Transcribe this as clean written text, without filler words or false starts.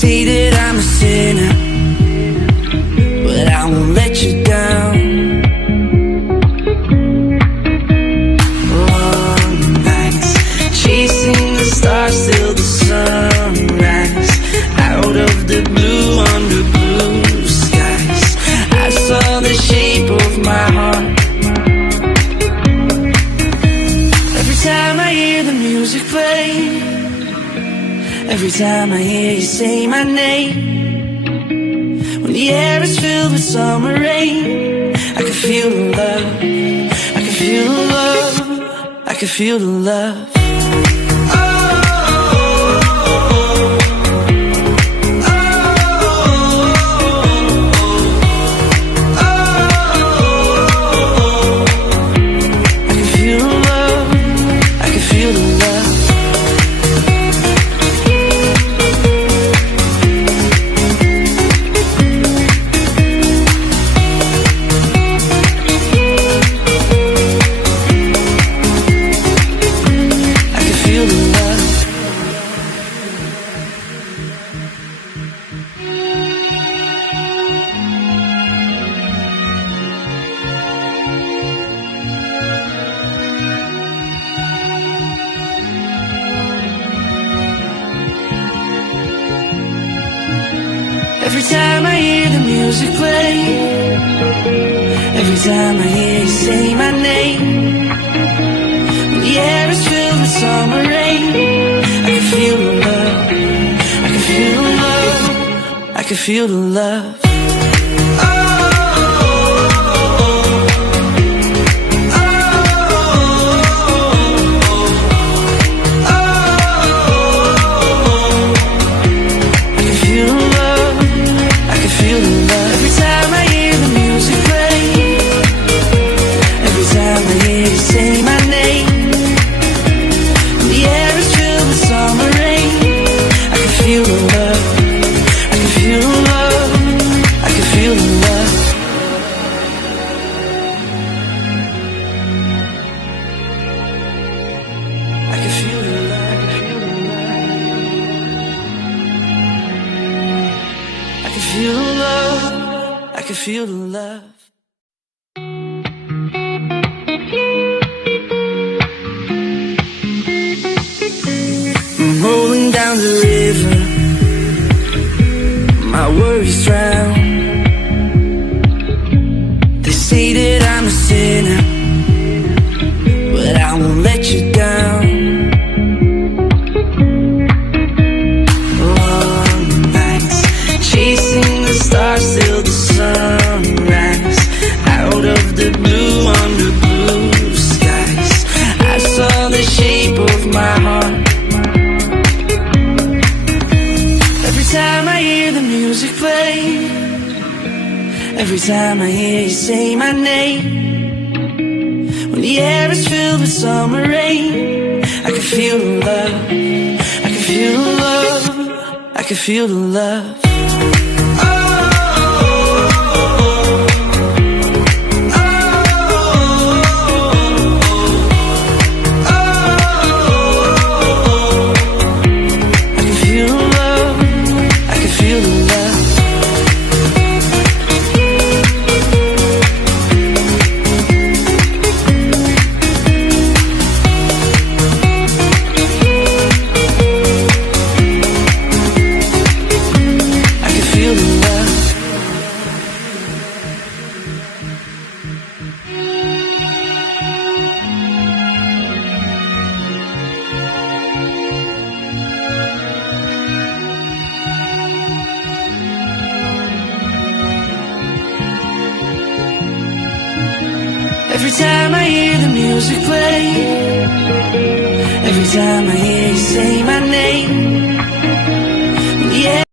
say that I'm a sinner, but I won't let you down. Long nights chasing the stars till the sunrise. Out of the blue, under blue skies, I saw the shape of my heart. Every time I hear the music play, every time I hear you say my name, when the air is filled with summer rain, I can feel the love, I can feel the love, I can feel the love. Every time I hear the music play, every time I hear you say my name, when the air is filled with summer rain, I can feel the love, I can feel the love, I can feel the love. Feel the love, I can feel the love. I'm rolling down the river, my worries drown. They say that I'm a sinner, but I won't let you down. Stars till the sunrise. Out of the blue, under blue skies, I saw the shape of my heart. Every time I hear the music play, every time I hear you say my name, when the air is filled with summer rain, I can feel the love, I can feel the love, I can feel the love. Every time I hear the music play, every time I hear you say my name, yeah.